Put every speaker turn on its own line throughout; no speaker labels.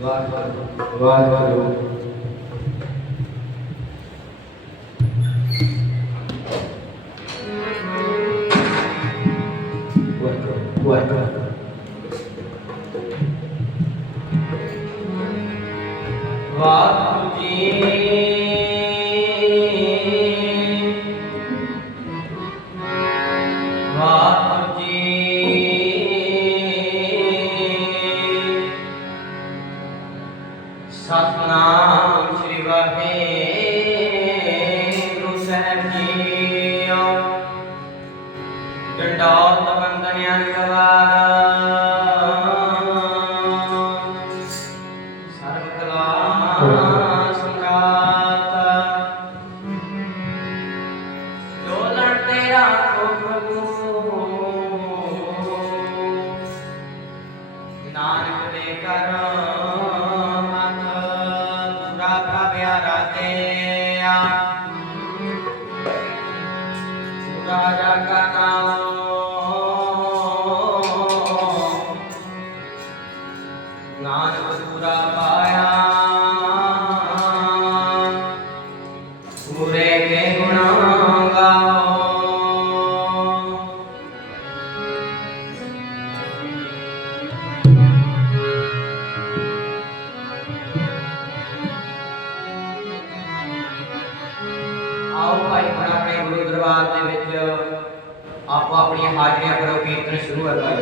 ਵਾਹ ਵਾਹ ਵਾਹ ਵਾਹ ਸਤਨਾਮ ਸ੍ਰੀ ਵਾਹਿਗੁਰੂ।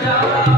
जा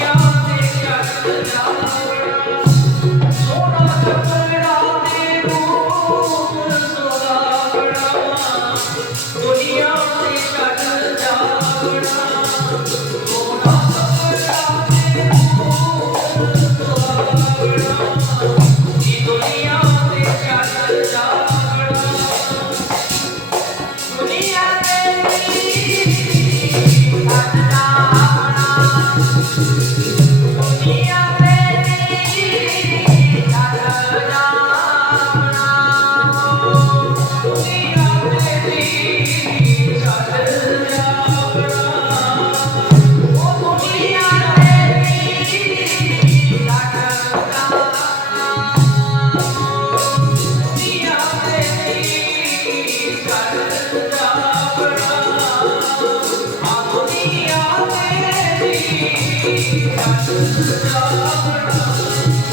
Thank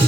you.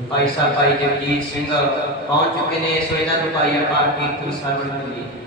ਭਾਈ ਸਾਹਿਬ ਭਾਈ ਜਗਜੀਤ ਸਿੰਘ, ਪਹੁੰਚ ਚੁੱਕੇ ਨੇ, ਸੋ ਇਹਨਾਂ ਨੂੰ ਭਾਈ ਆਪਾਂ ਕੀਰਤਨ ਸਰਵਣ ਕਰੀਏ